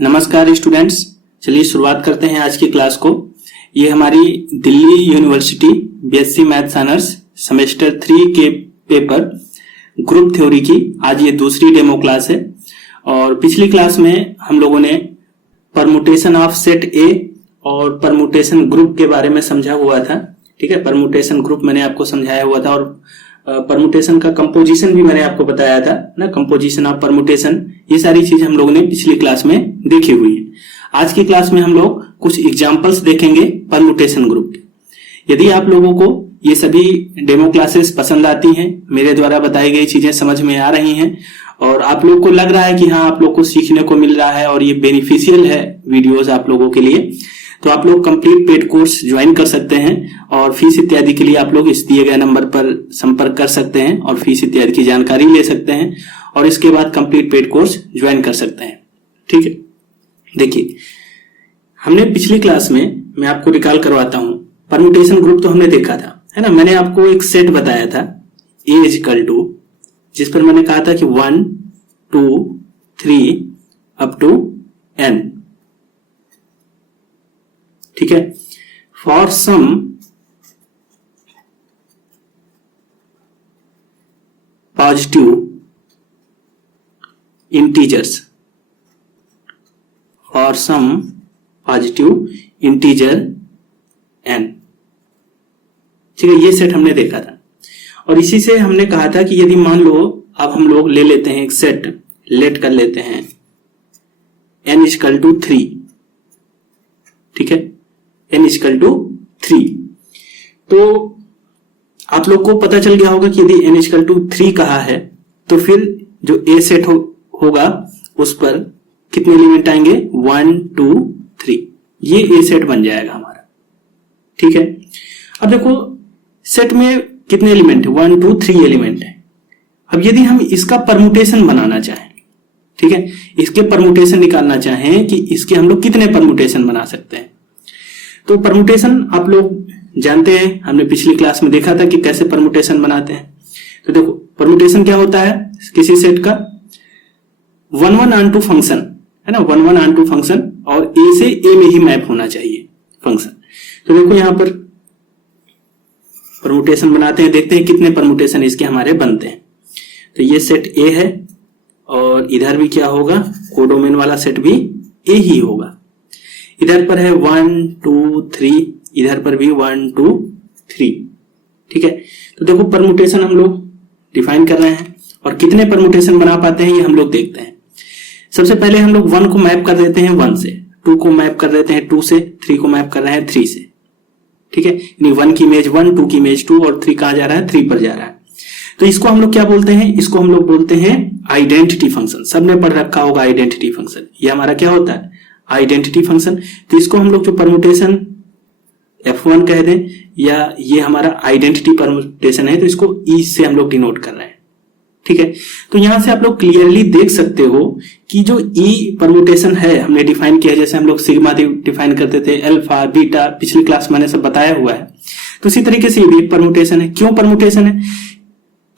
नमस्कार स्टूडेंट्स, चलिए शुरुआत करते हैं आज की क्लास को। ये हमारी Delhi university BSc maths honours semester 3 के पेपर ग्रुप थ्योरी की आज ये दूसरी डेमो क्लास है। और पिछली क्लास में हम लोगों ने परमुटेशन ऑफ सेट ए और परमुटेशन ग्रुप के बारे में समझा हुआ था। ठीक है, परमुटेशन ग्रुप मैंने आपको समझाया हुआ था और परमुटेशन का कंपोजिशन भी मैंने आपको बताया था ना, कंपोजिशन ऑफ परमुटेशन। ये सारी चीज हम लोगों ने पिछली क्लास में देखी हुई है। आज की क्लास में हम लोग कुछ एग्जांपल्स देखेंगे परमुटेशन ग्रुप के। यदि आप लोगों को ये सभी डेमो क्लासेस पसंद आती हैं, मेरे द्वारा बताई गई चीजें समझ में आ रही हैं और आप लोग को लग रहा है कि हाँ आप लोग को सीखने को मिल रहा है और ये बेनिफिशियल है वीडियोस आप लोगों के लिए, तो आप लोग कंप्लीट पेड कोर्स ज्वाइन कर सकते हैं और फीस इत्यादि के लिए आप लोग इस दिए गए नंबर पर संपर्क कर सकते हैं और फीस इत्यादि की जानकारी ले सकते हैं और इसके बाद कंप्लीट पेड कोर्स ज्वाइन कर सकते हैं। ठीक है, देखिए हमने पिछली क्लास में, मैं आपको रिकॉल करवाता हूं, परम्यूटेशन ग्रुप तो हमने देखा था, है ना। मैंने आपको एक सेट बताया था A इक्वल टू, जिस पर मैंने कहा था कि 1 2 3 अप टू n। ठीक है, for some positive integers, for some positive integer n। ठीक है, ये सेट हमने देखा था और इसी से हमने कहा था कि यदि मान लो अब हम लोग ले लेते हैं एक सेट, लेट कर लेते हैं n इक्वल टू 3। ठीक है, n इक्वल टू 3, तो आप लोग को पता चल गया होगा कि यदि n इक्वल टू 3 कहा है तो फिर जो a सेट होगा उस पर कितने एलिमेंट आएंगे, 1 2 3, ये a सेट बन जाएगा हमारा। ठीक है, अब देखो सेट में कितने एलिमेंट है, 1 2 3 एलिमेंट है। अब यदि हम इसका परमुटेशन बनाना चाहें, ठीक है, इसके परमुटेशन निकालना चाहें कि इसके हम लोग कितने परमुटेशन बना सकते हैं, तो परमुटेशन आप लोग जानते हैं, हमने पिछली क्लास में देखा था कि कैसे परमुटेशन बनाते हैं। तो देखो परमुटेशन क्या होता है, किसी सेट का 1 1 ऑन टू फंक्शन, है ना, 1 1 ऑन टू फंक्शन और ए से ए में ही मैप होना चाहिए फंक्शन। तो देखो यहां पर परमुटेशन बनाते हैं, देखते हैं कितने परमुटेशन इसके हमारे बनते हैं। तो ये सेट ए है और इधर भी क्या होगा, कोडोमेन वाला सेट भी ए ही होगा। इधर पर है 1 2 3, इधर पर भी 1 2 3। ठीक है, तो देखो परमुटेशन हम लोग डिफाइन कर रहे हैं और कितने परमुटेशन बना पाते हैं ये हम लोग देखते हैं। सबसे पहले हम लोग 1 को मैप कर देते हैं 1 से, 2 को मैप कर देते हैं 2 से, 3 को मैप कर रहे हैं 3 से। ठीक है, यानी 1 की इमेज 1, 2 की इमेज 2 और 3 कहां जा रहा है, 3 पर जा रहा है। तो इसको हम लोग क्या बोलते हैं, इसको हम लोग बोलते हैं आइडेंटिटी फंक्शन। सबने पढ़ रखा होगा आइडेंटिटी फंक्शन, ये हमारा क्या होता है, आइडेंटिटी फंक्शन। तो इसको हम लोग जो परमुटेशन F1 कह दें या ये हमारा आइडेंटिटी परमुटेशन है, तो इसको E से हम लोग डिनोट कर रहे हैं। ठीक है, तो यहां से आप लोग क्लियरली देख सकते हो कि जो E परमुटेशन है हमने डिफाइन किया, जैसे हम लोग सिग्मा डिफाइन करते थे, अल्फा बीटा, पिछली क्लास मैंने सब बताया हुआ है। तो इसी तरीके से ये भी एक परमुटेशन है। क्यों परमुटेशन है,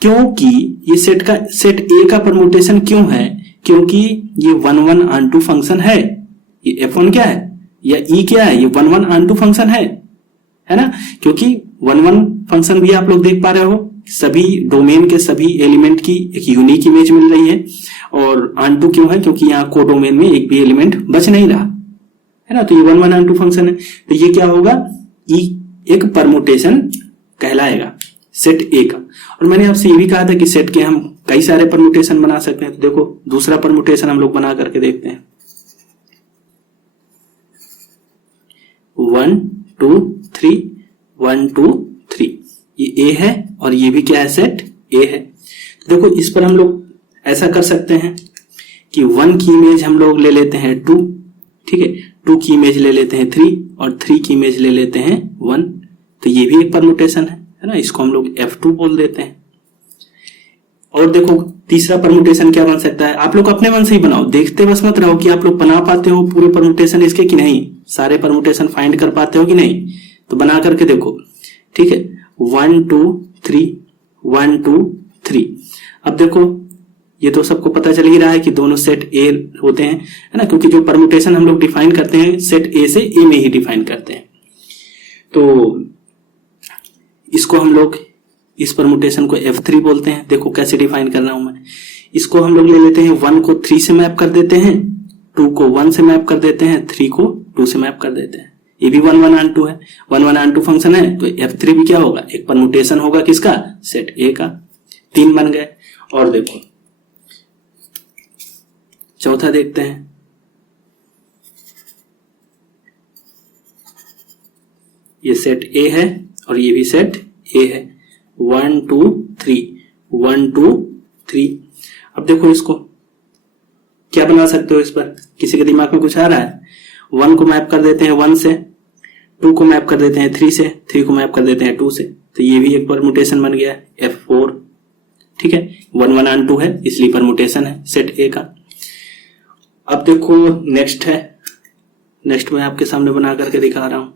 क्योंकि ये सेट A का परमुटेशन क्यों है, क्योंकि ये 1 1 ऑन टू फंक्शन है। ये F1 क्या है या E क्या है, ये 1 1 ऑन टू फंक्शन है ना, क्योंकि 1 1 फंक्शन भी आप लोग देख पा रहे हो, सभी डोमेन के सभी एलिमेंट की एक यूनिक इमेज मिल रही है। और ऑन टू क्यों है, क्योंकि यहाँ कोडोमेन में एक भी एलिमेंट बच नहीं रहा है ना, तो ये 1 1 ऑन टू फंक्शन है। तो ये क्या होगा, E एक परमुटेशन कहलाएगा सेट A का। और मैंने आपसे ये भी कहा था कि सेट के हम कई सारे परमुटेशन बना सकते हैं। तो देखो दूसरा परमुटेशन हम लोग बना करके देखते हैं, 1 2 3 1 2 3, ये A है और ये भी क्या है, सेट A है। तो देखो इस पर हम लोग ऐसा कर सकते हैं कि 1 की इमेज हम लोग ले लेते हैं 2, ठीक है, 2 की इमेज ले लेते हैं 3 और 3 की इमेज ले लेते हैं 1। तो ये भी एक परमुटेशन है ना, इसको हम लोग F2 बोल देते हैं। और देखो तीसरा परमुटेशन क्या बन सकता है, आप लोग अपने मन से ही बनाओ, देखते बस मत रहो कि आप लोग बना पाते हो पूरे परमुटेशन इसके कि नहीं, सारे परमुटेशन फाइंड कर पाते हो कि नहीं, तो बना करके देखो। ठीक है, 1 2 3 1 2 3। अब देखो ये तो सबको पता चल ही रहा है कि दोनों सेट ए होते हैं, है ना, क्योंकि जो परमुटेशन हम लोग डिफाइन करते हैं सेट ए से ए में ही डिफाइन करते हैं। तो इसको हम लोग, इस परमुटेशन को F3 बोलते हैं। देखो कैसे डिफाइन कर रहा हूं मैं। इसको हम लोग ले लेते हैं 1 को 3 से मैप कर देते हैं, 2 को 1 से मैप कर देते हैं, 3 को 2 से मैप कर देते हैं। ये भी 1 1 and 2 है, 1 1 and 2 फंक्शन है, तो F3 भी क्या होगा, एक परमुटेशन होगा किसका, सेट ए का। 3 बन गए। और देखो चौथा देखते हैं। ये सेट ए है और ये भी सेट ए है। 1 2 3 1 2 3। अब देखो इसको क्या बना सकते हो, इस पर किसी के दिमाग में कुछ आ रहा है? 1 को मैप कर देते हैं 1 से, 2 को मैप कर देते हैं 3 से, 3 को मैप कर देते हैं 2 से, तो ये भी एक परमुटेशन बन गया F4। ठीक है, 1 1 and 2 है इसलिए परमुटेशन है सेट ए का। अब देखो नेक्स्ट है, नेक्स्ट मैं आपके सामने बना करके दिखा रहा हूं।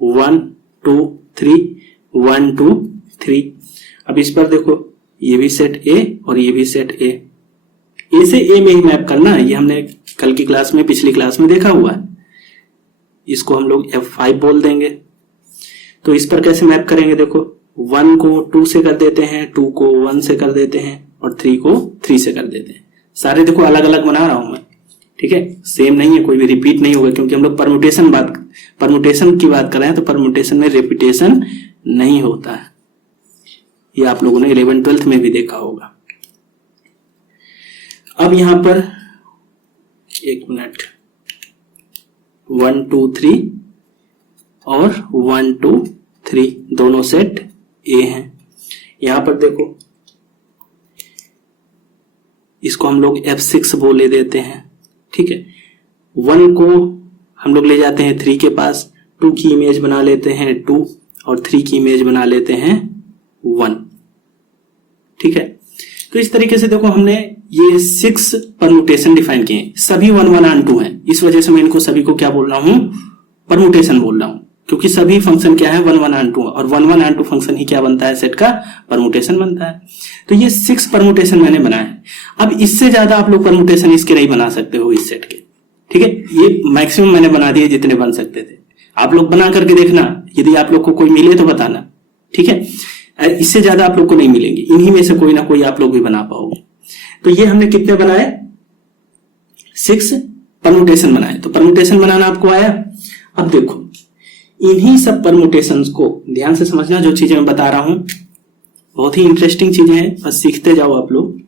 1 2 3 1 2 3। अब इस पर देखो ये भी सेट ए और ये भी सेट ए, ए से ए में ही मैप करना, ये हमने कल की क्लास में, पिछली क्लास में देखा हुआ है। इसको हम लोग F5 बोल देंगे। तो इस पर कैसे मैप करेंगे, देखो 1 को 2 से कर देते हैं, 2 को 1 से कर देते हैं और 3 को 3 से कर देते हैं। सारे देखो अलग अलग बना रहा हूं मैं, ठीक है, सेम नहीं है, कोई भी रिपीट नहीं होगा, क्योंकि हम लोग परमुटेशन की बात कर रहे हैं, तो परमुटेशन में रिपीटेशन नहीं होता है। ये आप लोगों ने 11th 12th में भी देखा होगा। अब यहां पर एक मिनट, 1 2 3 और 1 2 3 दोनों सेट ए हैं। यहां पर देखो इसको हम लोग F6 बोले देते हैं। ठीक है, 1 को हम लोग ले जाते हैं 3 के पास, 2 की इमेज बना लेते हैं 2 और 3 की इमेज बना लेते हैं 1। ठीक है, तो इस तरीके से देखो हमने ये 6 परमुटेशन डिफाइन किए, सभी 1 1 and 2 हैं। इस वजह से मैं इनको सभी को क्या बोल रहा हूं, परमुटेशन बोल रहा हूं, क्योंकि सभी फंक्शन क्या है 1 1 and 2, और 1 1 and 2 फंक्शन ही क्या बनता है, सेट का परमुटेशन बनता है। तो ये 6 परमुटेशन मैंने बनाए हैं। अब इससे ज्यादा आप लोग परमुटेशन इसके नहीं बना सकते हो इस सेट के। ठीक है, ये मैक्सिमम मैंने बना दिए जितने बन सकते थे। आप लोग बना करके देखना, यदि आप लोग को कोई मिले तो बताना। ठीक है, इससे ज्यादा आप लोग को नहीं मिलेंगे, इन्हीं में से कोई ना कोई आप लोग भी बना पाओगे। तो ये हमने कितने बनाए, 6 परमुटेशन बनाए। तो परमुटेशन बनाना आपको आया। अब देखो इन्हीं सब परमुटेशंस को ध्यान से समझना, जो चीजें मैं बता रहा हूं बहुत ही इंटरेस्टिंग चीजें हैं, बस सीखते जाओ आप लोग।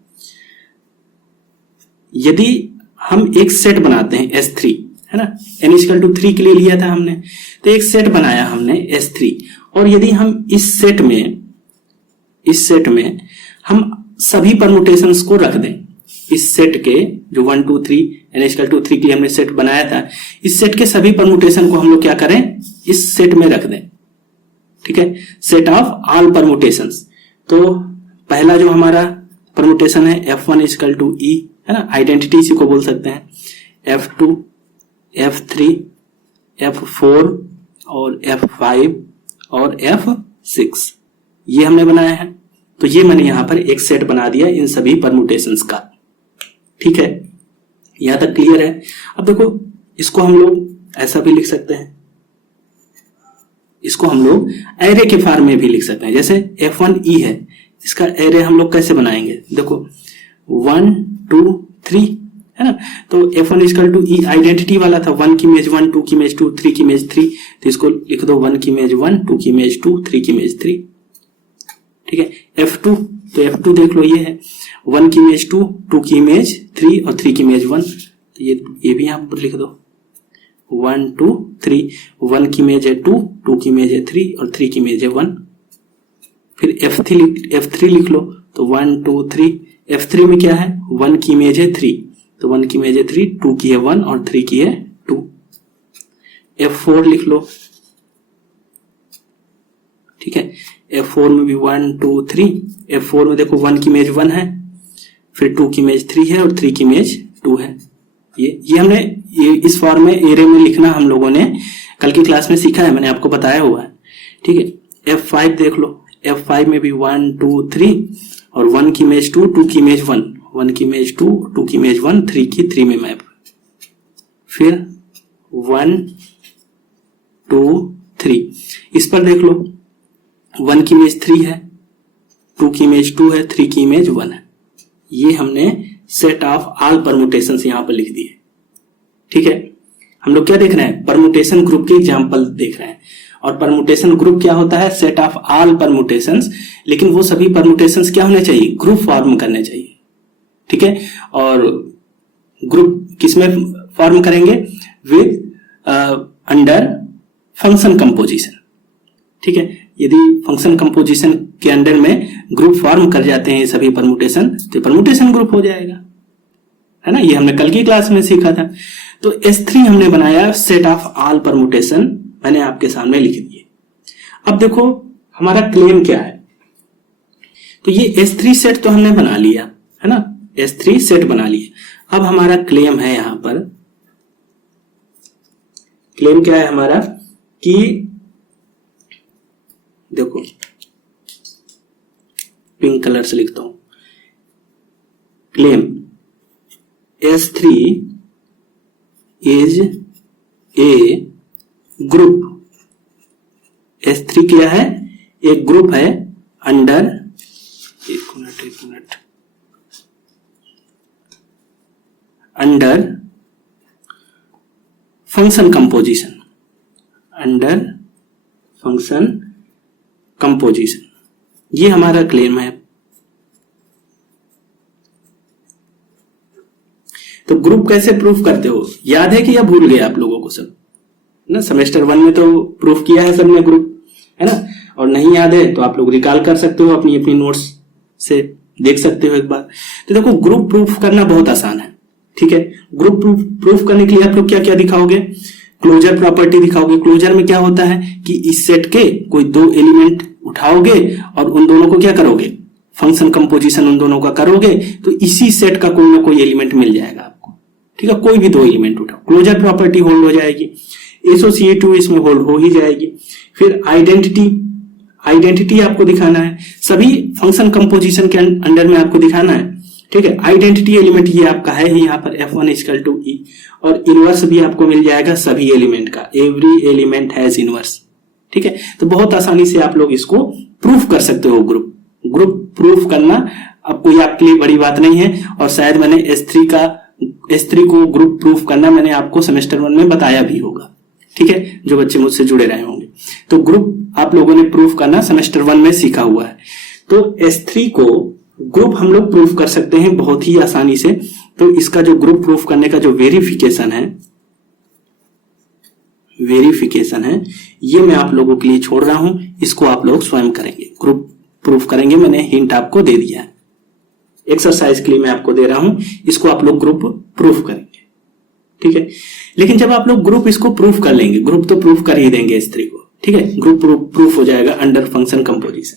यदि हम एक सेट बनाते हैं S3, है ना, n=3 के लिए लिया था हमने, तो एक सेट बनाया हमने S3, और यदि हम इस सेट में हम सभी परमुटेशंस को रख दें, इस सेट के जो 1 2 3 n=3 के लिए हमने सेट बनाया था, इस सेट के सभी परमुटेशन को हम लोग क्या करें, इस सेट में रख दें। ठीक है, सेट ऑफ ऑल परमुटेशंस। तो पहला जो हमारा परमुटेशन है F1=E, है ना, आइडेंटिटी इसी को बोल सकते हैं, F2 F3 F4 और F5 और F6, ये हमने बनाया है। तो ये मैंने यहां पर एक सेट बना दिया इन सभी परमुटेशंस का। ठीक है, यहां तक क्लियर है। अब देखो इसको हम लोग ऐसा भी लिख सकते हैं, इसको हम लोग एरे के फॉर्म में भी लिख सकते हैं। जैसे F1E है, इसका एरे हम लोग कैसे बनाएंगे, देखो 1 2 3, है ना, तो F1=E आइडेंटिटी वाला था, 1 की इमेज 1, 2 की इमेज 2, 3 की इमेज 3, तो इसको लिख दो 1 की इमेज 1, 2 की इमेज 2, 3 की इमेज 3। ठीक है, F2, तो F2 देख लो, ये है 1 की इमेज 2, 2 की इमेज 3 और 3 की इमेज 1, तो ये भी यहां पर लिख दो 1 2 3, 1 की इमेज है 2, 2 की इमेज है 3 और 3 की इमेज है 1। फिर F3 लिख लो, तो 1 2 3, F3 में क्या है, 1 की इमेज है 3, तो 1 की इमेज है 3, 2 की है 1 और 3 की है 2। F4 लिख लो, ठीक है, F4 में भी 1 2 3, F4 में देखो 1 की इमेज 1 है, फिर 2 की इमेज 3 है और 3 की इमेज 2 है। ये हमने इस फॉर्म में एरे में लिखना हम लोगों ने कल की क्लास में सीखा है, मैंने आपको बताया हुआ है। ठीक है, F5 देख लो, F5 में भी 1 2 3 और 1 की इमेज 2, 2 की इमेज 1, 1 की इमेज 2, 2 की इमेज 1, 3 की 3 में मैप। फिर 1 2 3, इस पर देख लो 1 की इमेज 3 है, 2 की इमेज 2 है, 3 की इमेज 1 है। ये हमने सेट ऑफ ऑल परमुटेशंस यहां पर लिख दिए। ठीक है, हम लोग क्या देख रहे हैं? परमुटेशन ग्रुप के एग्जांपल देख रहे हैं। और परमुटेशन ग्रुप क्या होता है? सेट ऑफ ऑल परमुटेशंस, लेकिन वो सभी परमुटेशंस क्या होने चाहिए? ग्रुप फॉर्म करने चाहिए। ठीक है, और ग्रुप किसमें फॉर्म करेंगे? With under function composition. ठीक है, यदि फंक्शन कंपोजिशन के अंडर में ग्रुप फॉर्म कर जाते हैं सभी परमुटेशन, तो परमुटेशन ग्रुप हो जाएगा, है ना। ये हमने कल की क्लास में सीखा था। तो S3 हमने बनाया सेट ऑफ ऑल परमुटेशन, मैंने आपके सामने लिख दिए। अब देखो हमारा क्लेम क्या है। तो ये S3 सेट तो हमने बना लिया, है ना, S3 सेट बना लिया। अब हमारा क्लेम है, यहां पर क्लेम क्या है हमारा कि देखो पिंक कलर से लिखता हूं, claim S3 is a group. S3 क्या है? एक ग्रुप है अंडर, एक minute, under function composition, under function composition. ये हमारा क्लेम है। तो ग्रुप कैसे प्रूफ करते हो? याद है कि या भूल गए आप लोगों को सब ना? सेमेस्टर 1 में तो प्रूफ किया है सबने ग्रुप, है ना। और नहीं याद है तो आप लोग रिकॉल कर सकते हो, अपनी अपनी नोट्स से देख सकते हो एक बार। तो देखो ग्रुप प्रूफ करना बहुत आसान है। ठीक है, ग्रुप प्रूफ करने के लिए आप लोग क्या क्या दिखाओगे? क्लोजर प्रॉपर्टी दिखाओगे। क्लोजर में क्या होता है कि इस सेट के कोई दो एलिमेंट उठाओगे और उन दोनों को क्या करोगे? फंक्शन कंपोजिशन उन दोनों का करोगे, तो इसी सेट का कोई ना कोई एलिमेंट मिल जाएगा आपको। ठीक है, कोई भी दो एलिमेंट उठाओ, क्लोजर प्रॉपर्टी होल्ड हो जाएगी, एसोसिएटिव इसमें होल्ड हो ही जाएगी। फिर आइडेंटिटी आपको दिखाना है, सभी फंक्शन कंपोजिशन के अंडर में आपको दिखाना है। ठीक है, आइडेंटिटी एलिमेंट ये आपका है ही यहाँ पर F1 = E, और इनवर्स भी आपको मिल जाएगा सभी एलिमेंट का, एवरी एलिमेंट हैज इनवर्स। ठीक है, तो बहुत आसानी से आप लोग इसको प्रूफ कर सकते हो। ग्रुप प्रूफ करना अब कोई आपके लिए बड़ी बात नहीं है, और शायद मैंने S3 को ग्रुप प्रूफ करना मैंने आपको सेमेस्टर 1 में बताया भी होगा। ठीक है, जो बच्चे मुझसे जुड़े रहे होंगे। तो ग्रुप आप लोगों ने प्रूफ करना सेमेस्टर 1 में सीखा हुआ है। तो S3 को ग्रुप हम लोग प्रूफ कर सकते हैं बहुत ही आसानी से। तो इसका जो ग्रुप प्रूफ करने का जो वेरिफिकेशन है ये मैं आप लोगों के लिए छोड़ रहा हूं, इसको आप लोग स्वयं करेंगे, ग्रुप प्रूफ करेंगे। मैंने हिंट आपको दे दिया है, एक्सरसाइज के लिए मैं आपको दे रहा हूं, इसको आप लोग ग्रुप प्रूफ करेंगे। ठीक है, लेकिन जब आप लोग ग्रुप इसको प्रूफ कर लेंगे, ग्रुप तो प्रूफ कर ही देंगे S3 को, ठीक है, ग्रुप प्रूफ हो जाएगा अंडर फंक्शन कंपोजिशन।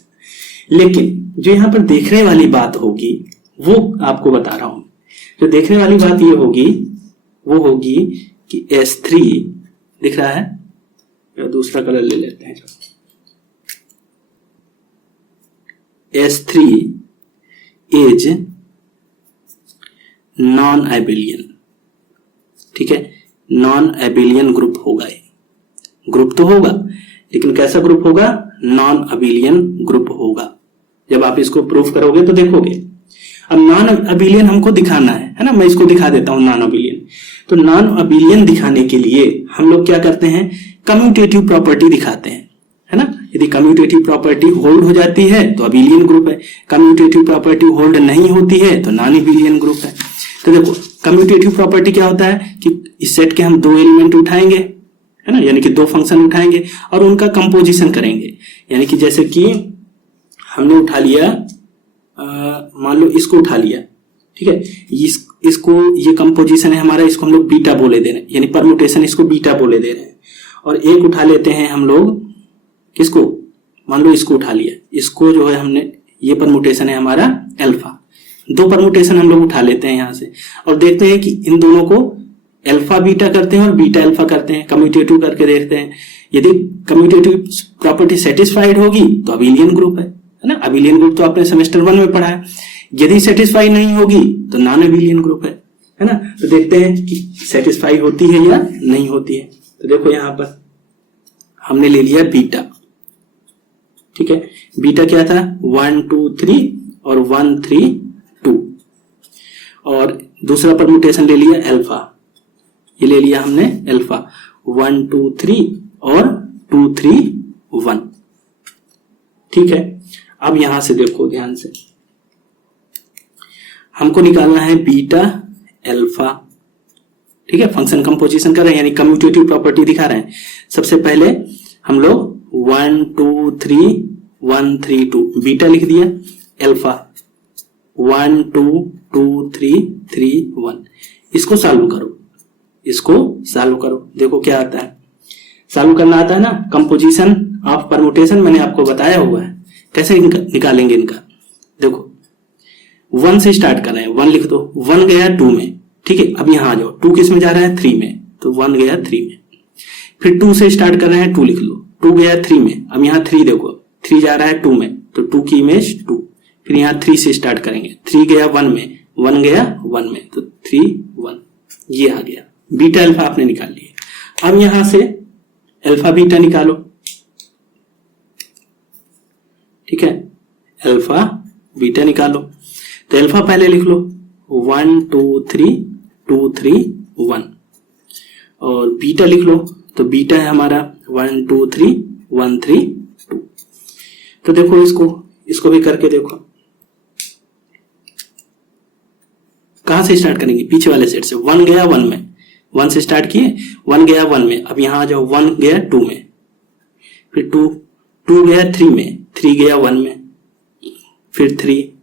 लेकिन जो यहां पर देखने वाली बात होगी वो आपको बता रहा हूं। जो देखने वाली बात ये होगी वो होगी कि S3 दिख रहा है, या दूसरा कलर ले लेते हैं। S3 is non एबिलियन। ठीक है, नॉन एबिलियन ग्रुप होगा। ये ग्रुप तो होगा, लेकिन कैसा ग्रुप होगा? नॉन एबिलियन ग्रुप होगा। जब आप इसको प्रूफ करोगे तो देखोगे। अब नॉन एबिलियन हमको दिखाना है ना, मैं इसको दिखा देता हूं नॉन एबिलियन। तो नॉन एबिलियन दिखाने के लिए हम लोग क्या करते हैं? कम्यूटेटिव प्रॉपर्टी दिखाते हैं, है ना। यदि कम्यूटेटिव प्रॉपर्टी होल्ड हो जाती है तो एबिलियन ग्रुप है, कम्यूटेटिव प्रॉपर्टी होल्ड नहीं होती है तो नॉन एबिलियन ग्रुप है। तो देखो कम्यूटेटिव प्रॉपर्टी क्या होता है कि इस सेट के हम दो एलिमेंट उठाएंगे, है ना, यानी कि दो फंक्शन उठाएंगे और उनका कंपोजिशन करेंगे। यानी कि जैसे कि हमने उठा लिया, मान लो इसको उठा लिया, ठीक है, इसको ये कंपोजिशन है हमारा, इसको हम लोग बीटा बोले दे रहे हैं, यानी परमुटेशन इसको बीटा बोले दे रहे हैं। और एक उठा लेते हैं हम लोग किसको, मान लो इसको उठा लिया, इसको जो है हमने, ये परमुटेशन है हमारा अल्फा। दो परमुटेशन हम लोग उठा लेते हैं यहां से और देखते हैं कि इन दोनों को अल्फा बीटा करते हैं और बीटा अल्फा करते हैं, कम्यूटेटिव करके देखते हैं। यदि कम्यूटेटिव प्रॉपर्टी सेटिस्फाइड होगी तो एबिलियन ग्रुप है, है ना। अबिलियन ग्रुप तो आपने सेमेस्टर 1 में पढ़ा है। यदि सेटिस्फाई नहीं होगी तो नॉन अबिलियन ग्रुप है ना। तो देखते हैं कि सेटिस्फाई होती है या नहीं होती है। तो देखो यहां पर हमने ले लिया बीटा, ठीक है। बीटा क्या था 1 2 3 और 1 3 2, और दूसरा परमुटेशन ले लिया अल्फा, ये ले लिया हमने अल्फा 1 2 3 और 2 3 1, ठीक है। अब यहां से देखो ध्यान से, हमको निकालना है बीटा अल्फा, ठीक है। फंक्शन कंपोजिशन कर रहे हैं यानी कम्यूटेटिव प्रॉपर्टी दिखा रहे हैं। सबसे पहले हम लोग 1 2 3 1 3 2 बीटा लिख दिया, अल्फा 1 2 2 3 3 1। इसको सॉल्व करो, इसको सॉल्व करो, देखो क्या आता है। सॉल्व करना आता है ना। कंपोजिशन ऑफ परमुटेशन मैंने आपको बताया हुआ है, कैसे निकालेंगे इनका। देखो 1 से स्टार्ट कर रहे हैं, 1 लिख दो, 1 गया 2 में, ठीक है। अब यहां आ जाओ, 2 किस में जा रहा है 3 में, तो 1 गया 3 में। फिर 2 से स्टार्ट कर रहे हैं, 2 लिख लो, 2 गया 3 में। अब यहां 3 देखो, 3 जा रहा है 2 में, तो 2 की इमेज 2। फिर यहां 3 से स्टार्ट करेंगे, 3 गया 1 में, 1 गया 1 में, तो 3 1, ये आ गया। बीटा अल्फा आपने निकाल लिया। अब यहां से अल्फा बीटा निकालो, ठीक है। अल्फा बीटा निकालो, तो अल्फा पहले लिख लो 1 2 3 2 3 1, और बीटा लिख लो, तो बीटा है हमारा 1 2 3 1 3 2। तो देखो इसको भी करके देखो, कहां से स्टार्ट करेंगे, पीछे वाले सेट से। 1 गया 1 में, 1 से स्टार्ट किए, 1 गया 1 में। अब यहां आ जाओ, 1 गया 2 में, फिर 2 गया 3 में, 3 गया 1 में, फिर 3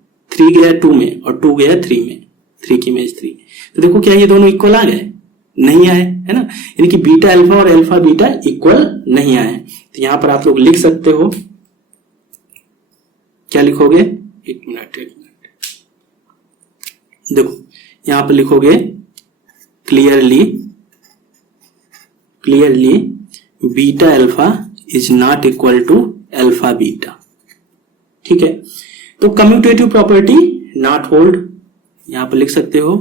गया 2 में और 2 गया 3 में, 3 की इमेज 3। तो देखो क्या ये दोनों इक्वल आ गए, नहीं आए, है ना। यानी कि बीटा अल्फा और अल्फा बीटा इक्वल नहीं आए। तो यहां पर आप लोग लिख सकते हो, क्या लिखोगे, एक मिनट देखो यहां पर लिखोगे clearly beta alpha is not equal to alpha beta, ठीक है। तो कम्यूटेटिव प्रॉपर्टी नॉट होल्ड, यहां पर लिख सकते हो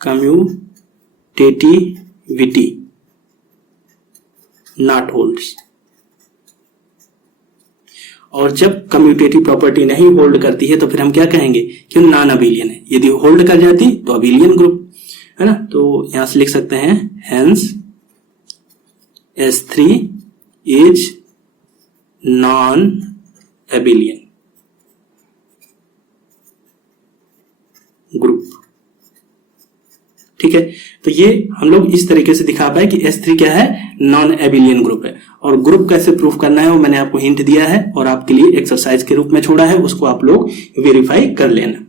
कम्यूटेटिविटी नॉट होल्ड्स। और जब कम्यूटेटिव प्रॉपर्टी नहीं होल्ड करती है तो फिर हम क्या कहेंगे कि नॉन अबिलियन है। यदि होल्ड कर जाती तो अबिलियन ग्रुप, है ना। तो यहां से लिख सकते हैं hence S3 is non abelian group, ठीक है। तो ये हम लोग इस तरीके से दिखा पाए कि S3 क्या है, नॉन एबिलियन ग्रुप है। और ग्रुप कैसे प्रूफ करना है वो मैंने आपको हिंट दिया है और आपके लिए एक्सरसाइज के रूप में छोड़ा है, उसको आप लोग वेरीफाई कर लेना,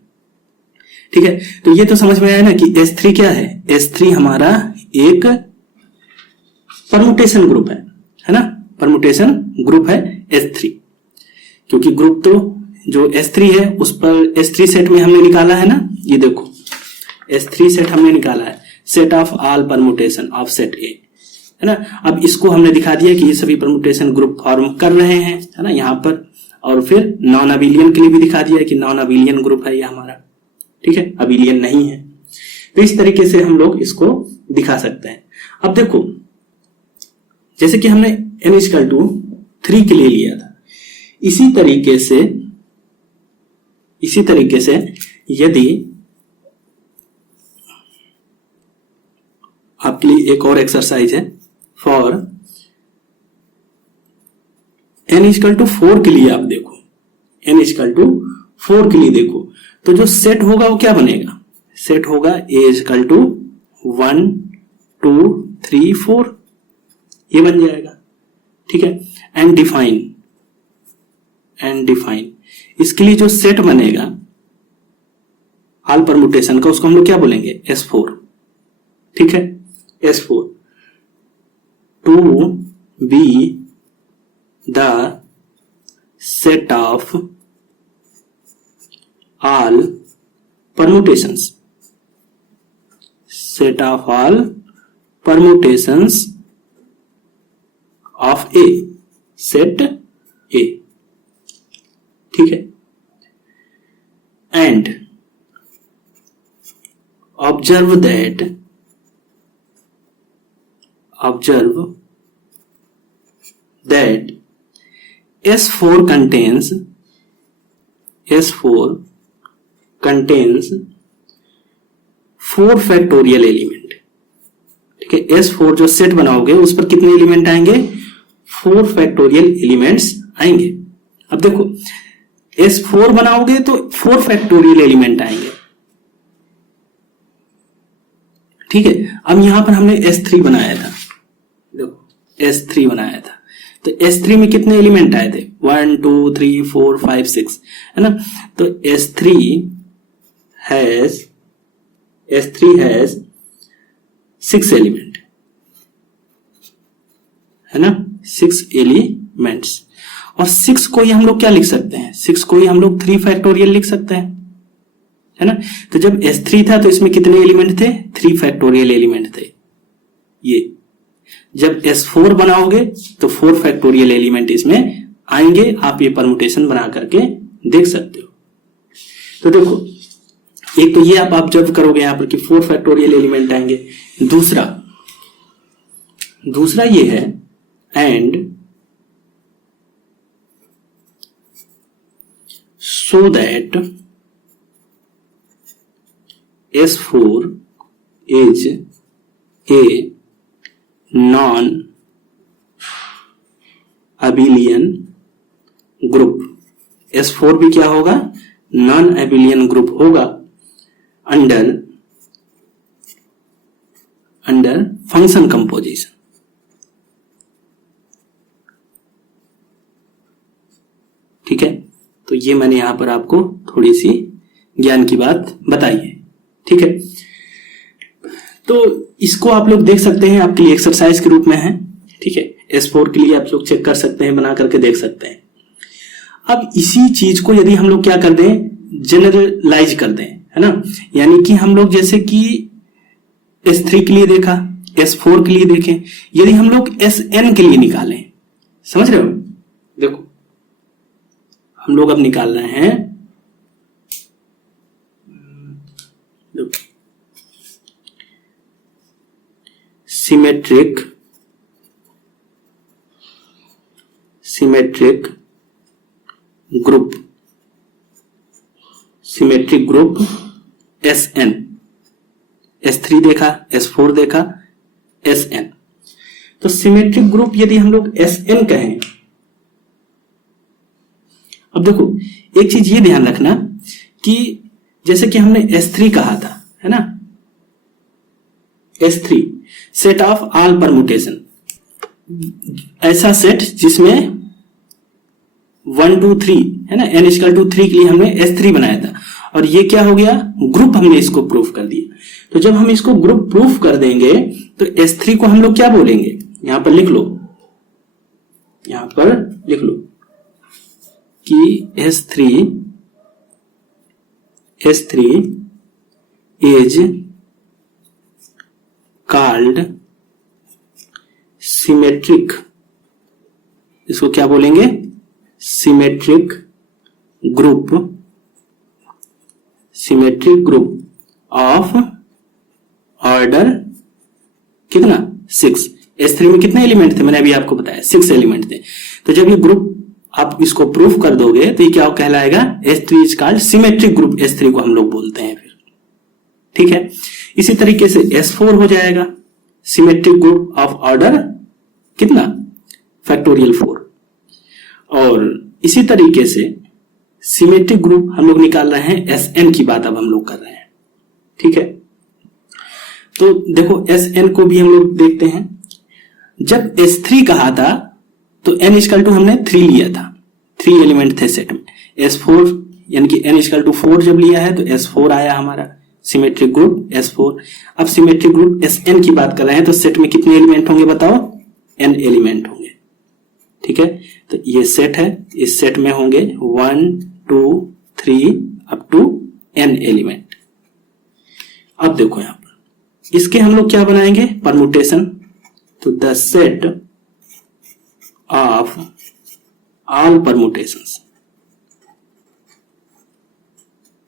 ठीक है। तो ये तो समझ में आया ना कि S3 क्या है। S3 हमारा एक परमुटेशन ग्रुप है ना। परमुटेशन ग्रुप है S3, क्योंकि ग्रुप तो जो S3 है उस पर S3 सेट में हमने निकाला है ना, ये देखो S3 सेट हमने निकाला है, set of all permutation of set ए, है ना। अब इसको हमने दिखा दिया कि ये सभी परमुटेशन ग्रुप फॉर्म कर रहे हैं, है ना, यहाँ पर। और फिर नॉन अबिलियन के लिए भी दिखा दिया कि नॉन अबिलियन ग्रुप है ये हमारा, ठीक है, अबिलियन नहीं है। तो इस तरीके से हम लोग इसको दिखा सकते हैं। अब देखो जैसे कि हमने n=3 के लिए लिया था, इसी तरीके से यदि आपके लिए एक और एक्सरसाइज है फॉर n=4 के लिए, आप देखो n=4 के लिए देखो तो जो सेट होगा वो क्या बनेगा, सेट होगा A=1 2 3 4, ये बन जाएगा, ठीक है। एंड डिफाइन इसके लिए जो सेट बनेगा ऑल परमुटेशन का, उसको हम लोग क्या बोलेंगे, S4, ठीक है। S4 to be the set of all permutations, set of all permutations of A, set A, ठीक है, and observe that S4 contains 4 factorial element. ठीक है, S4 जो सेट बनाओगे उस पर कितने एलिमेंट आएंगे? 4 फैक्टोरियल एलिमेंट्स आएंगे। अब देखो S4 बनाओगे तो 4 फैक्टोरियल एलिमेंट आएंगे। ठीक है, अब यहां पर हमने S3 बनाया था, देखो S3 बनाया था, तो S3 में कितने एलिमेंट आए थे? 1 2 3 4 5 6, है ना। तो S3 हैज 6 एलिमेंट, है ना, 6 एलिमेंट्स। और 6 को ही हम लोग क्या लिख सकते हैं? 6 को ही हम लोग 3 फैक्टोरियल लिख सकते हैं, है ना। तो जब S3 था तो इसमें कितने एलिमेंट थे? 3 फैक्टोरियल एलिमेंट थे। ये जब S4 बनाओगे तो 4 फैक्टोरियल एलिमेंट इसमें आएंगे। आप ये परमुटेशन बना करके देख सकते हो। तो देखो, एक तो ये आप ऑब्जर्व करोगे यहां पर कि 4 फैक्टोरियल एलिमेंट आएंगे। दूसरा ये है, and so that S4 is a non abelian group. S4 भी क्या होगा? नॉन अबिलियन ग्रुप होगा अंडर फंक्शन कंपोजिशन। ठीक है, तो ये मैंने यहां पर आपको थोड़ी सी ज्ञान की बात बताई है। ठीक है, तो इसको आप लोग देख सकते हैं, आपके लिए एक्सरसाइज के रूप में है। ठीक है, S4 के लिए आप लोग चेक कर सकते हैं, बना करके देख सकते हैं। अब इसी चीज को यदि हम लोग क्या कर दें, जनरलाइज कर दें, है ना, यानी कि हम लोग जैसे कि S3 के लिए देखा, S4 के लिए देखें, यदि हम लोग Sn के लिए निकालें, समझ रहे हो? देखो हम लोग अब निकाल रहे हैं, सिमेट्रिक ग्रुप Sn। S3 देखा, S4 देखा, Sn। तो सिमेट्रिक ग्रुप यदि हम लोग Sn कहें, अब देखो एक चीज ये ध्यान रखना कि जैसे कि हमने S3 कहा था, है ना, S3 set of all permutation, ऐसा सेट जिसमें 1 2 3, है ना, n = 3 के लिए हमने S3 बनाया था। और ये क्या हो गया? ग्रुप हमने इसको प्रूफ कर दिया। तो जब हम इसको ग्रुप प्रूफ कर देंगे तो S3 को हम लोग क्या बोलेंगे? यहां पर लिख लो कि S3 इज कॉल्ड सिमेट्रिक। इसको क्या बोलेंगे? सिमेट्रिक ग्रुप ऑफ ऑर्डर कितना? 6। S3 में कितने एलिमेंट थे? मैंने अभी आपको बताया 6 एलिमेंट थे। तो जब ये ग्रुप आप इसको प्रूफ कर दोगे तो ये क्या कहलाएगा? S3 is called symmetric group. S3 को हम लोग बोलते हैं फिर। ठीक है, इसी तरीके से S4 हो जाएगा सिमेट्रिक ग्रुप ऑफ ऑर्डर कितना? फैक्टोरियल 4। और इसी तरीके से सिमेट्रिक ग्रुप हम लोग निकाल रहे हैं Sn की बात अब हम लोग कर रहे हैं। ठीक है, तो देखो Sn को भी हम लोग देखते हैं। जब S3 कहा था तो n = हमने 3 लिया था, 3 एलिमेंट थे सेट में। S4 यानी कि n = 4 जब लिया है तो S4 आया हमारा सिमेट्रिक ग्रुप S4। अब सिमेट्रिक ग्रुप Sn की बात कर रहे हैं तो सेट में कितने एलिमेंट होंगे बताओ? n एलिमेंट होंगे। ठीक है, तो ये सेट है, इस सेट में होंगे 1 2 3 अप टू n एलिमेंट। अब देखो यहां पर इसके हम लोग क्या बनाएंगे? परमुटेशन। तो the set of all permutations,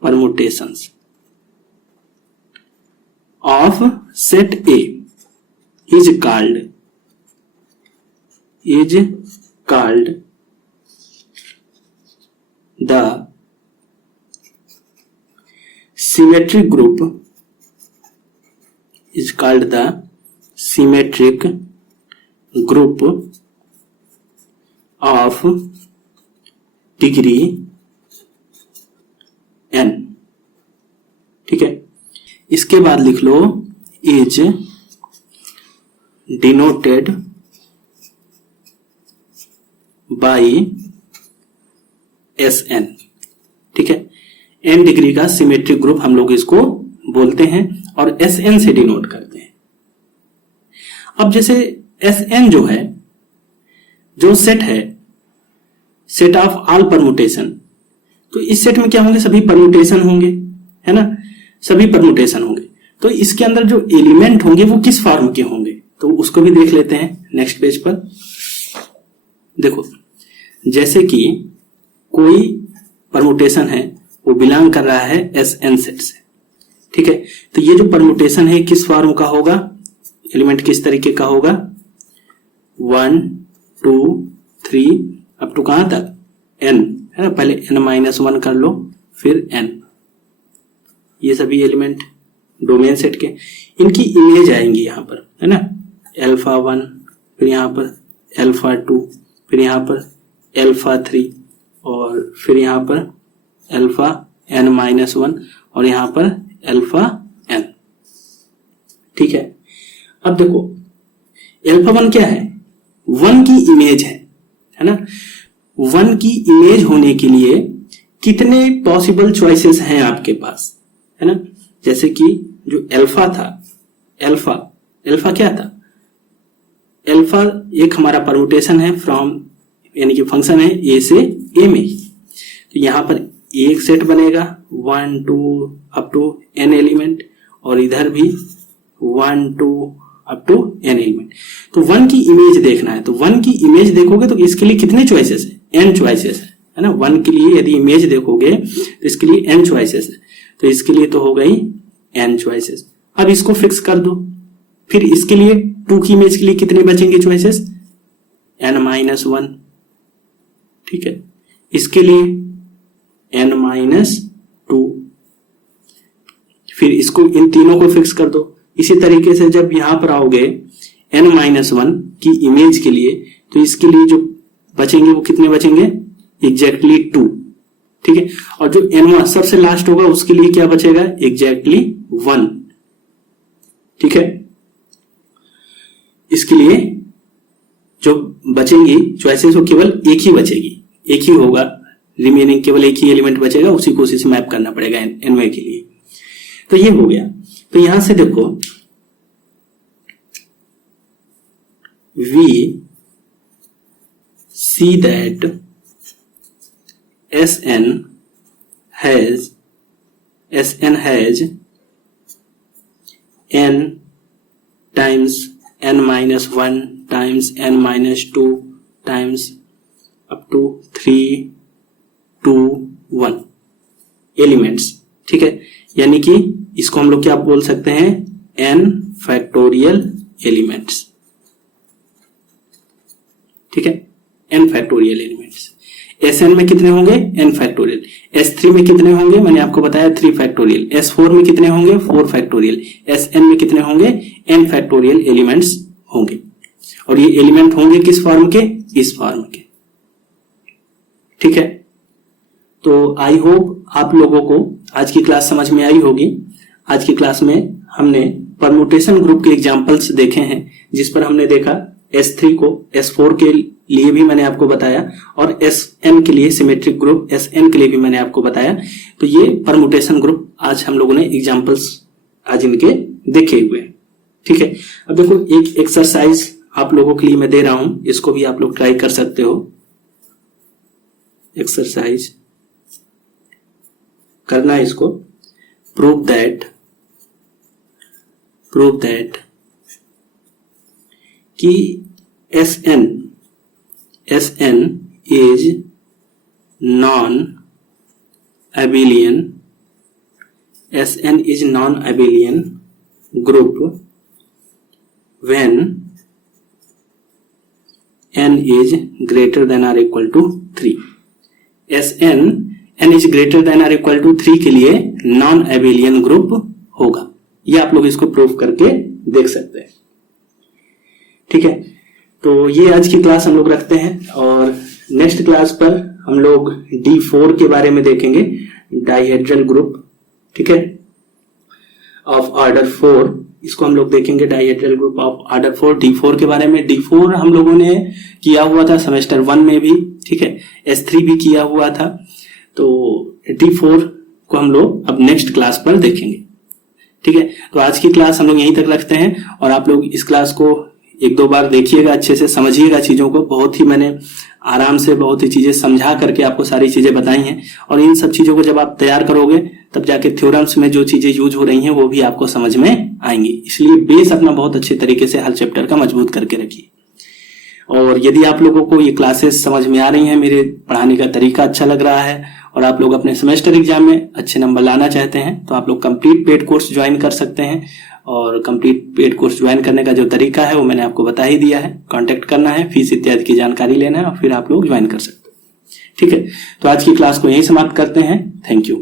permutations of set A is called the symmetric group of degree n। ठीक है, इसके बाद लिख लो इज डिनोटेड बाई Sn। ठीक है, n डिग्री का सिमेट्रिक ग्रुप हम लोग इसको बोलते हैं और Sn से डिनोट करते हैं। अब जैसे Sn जो है, जो सेट है, सेट ऑफ ऑल परमुटेशन, तो इस सेट में क्या होंगे, सभी परमुटेशन होंगे, है ना, सभी परमुटेशन होंगे। तो इसके अंदर जो एलिमेंट होंगे वो किस फॉर्म के होंगे, तो उसको भी देख लेते हैं नेक्स्ट पेज पर। देखो, जैसे कि कोई परमुटेशन है वो बिलोंग कर रहा है Sn सेट से। ठीक है, तो ये जो परमुटेशन है किस फॉर्म का होगा, एलिमेंट किस तरीके का होगा, 1 2 3 अप टू कहां तक, n, है ना, पहले n-1 कर लो फिर n। ये सभी एलिमेंट डोमेन सेट के, इनकी इमेज आएंगी यहां पर, है ना, α1, फिर यहां पर α2, फिर यहां पर α3 और फिर यहां पर αn-1 और यहां पर αn। ठीक है, अब देखो α1 क्या है, 1 की इमेज है ना। 1 की इमेज होने के लिए कितने पॉसिबल चॉइसेस हैं आपके पास, है ना। जैसे कि जो अल्फा था, अल्फा क्या था, अल्फा एक हमारा परमुटेशन है फ्रॉम, यानी कि फंक्शन है ए से ए में ही, तो यहां पर एक सेट बनेगा 1 2 अप टू n एलिमेंट और इधर भी 1 2 अप टू n एलिमेंट। तो 1 की इमेज देखना है, तो 1 की इमेज देखोगे तो इसके लिए कितने चॉइसेस है, n चॉइसेस है ना। 1 के लिए यदि इमेज देखोगे तो इसके लिए n चॉइसेस है, तो इसके लिए तो हो गई n चॉइसेस। अब इसको फिक्स कर दो, फिर इसके लिए 2 की इमेज के लिए कितने बचेंगे चॉइसेस, n-1। ठीक है, इसके लिए n-2, फिर इसको, इन तीनों को फिक्स कर दो। इसी तरीके से जब यहां पर आओगे n-1 की इमेज के लिए, तो इसके लिए जो बचेंगे वो कितने बचेंगे, एग्जैक्टली 2। ठीक है, और जो n1 सबसे लास्ट होगा उसके लिए क्या बचेगा, एग्जैक्टली 1। ठीक है, इसके लिए जो बचेंगी चॉइसेस वो केवल एक ही बचेगी, एक ही होगा, रिमेनिंग केवल एक ही एलिमेंट बचेगा, उसी को उसी से मैप करना पड़ेगा n के लिए। तो ये हो गया। तो यहां से देखो, we see that Sn has n times n-1 times n-2 times up to 3 2 1 elements. ठीक है, यानी कि इसको हम लोग क्या बोल सकते हैं, n फैक्टोरियल एलिमेंट्स। ठीक है, n फैक्टोरियल एलिमेंट्स। Sn में कितने होंगे, n फैक्टोरियल। S3 में कितने होंगे, मैंने आपको बताया 3 फैक्टोरियल। S4 में कितने होंगे, 4 फैक्टोरियल। Sn में कितने होंगे, n फैक्टोरियल एलिमेंट्स होंगे। और ये एलिमेंट होंगे किस फॉर्म के, इस फॉर्म के। ठीक है, तो आई होप आप लोगों को आज की क्लास समझ में आई होगी। आज की क्लास में हमने परमुटेशन ग्रुप के एग्जांपल्स देखे हैं, जिस पर हमने देखा S3 को S4 के लिए भी मैंने आपको बताया और Sn के लिए सिमेट्रिक ग्रुप Sn के लिए भी मैंने आपको बताया। तो ये परमुटेशन ग्रुप आज हम लोगों ने एग्जांपल्स आज इनके देखे हुए हैं। ठीक है, अब देखो एक एक्सरसाइज आप लोगों के लिए मैं दे रहा हूं, इसको भी आप लोग ट्राई कर सकते हो। एक्सरसाइज करना है इसको, प्रूव दैट कि Sn is non-abelian Sn is non-abelian group when n is greater than or equal to 3. n is greater than or equal to 3 के लिए नॉन एबेलियन ग्रुप होगा। ये आप लोग इसको प्रूव करके देख सकते हैं। ठीक है, तो ये आज की क्लास हम लोग रखते हैं और नेक्स्ट क्लास पर हम लोग D4 के बारे में देखेंगे, डाइहेड्रल ग्रुप। ठीक है, ऑफ ऑर्डर 4, इसको हम लोग देखेंगे, dihedral group of order 4, D4 के बारे में। D4 हम लोगों ने किया हुआ था सेमेस्टर 1 में भी, ठीक है, S3 भी किया हुआ था, तो D4 को हम लोग अब नेक्स्ट क्लास पर देखेंगे। ठीक है, तो आज की क्लास हम लोग यहीं तक रखते हैं और आप लोग इस क्लास को एक दो बार देखिएगा, अच्छे से समझिएगा चीजों को। बहुत ही मैंने आराम से बहुत ही चीजें समझा करके आपको सारी चीजें बताई हैं और इन सब चीजों को जब आप तैयार करोगे तब जाके थ्योरम्स में जो चीजें यूज हो रही हैं वो भी आपको समझ में आएंगी। इसलिए बेस अपना बहुत अच्छे तरीके से हर चैप्टर का मजबूत करके रखिए। और यदि आप लोगों को ये क्लासेस समझ में आ रही हैं, मेरे पढ़ाने का तरीका अच्छा लग रहा है और आप लोग अपने सेमेस्टर एग्जाम में अच्छे नंबर लाना चाहते हैं, तो आप लोग कंप्लीट पेड कोर्स ज्वाइन कर सकते हैं। और कंप्लीट पेड कोर्स ज्वाइन करने का जो तरीका है वो मैंने आपको बता ही दिया है। कांटेक्ट करना है, फीस इत्यादि की जानकारी लेना है और फिर आप लोग ज्वाइन कर सकते हैं। ठीक है, तो आज की क्लास को यहीं समाप्त करते हैं। Thank you.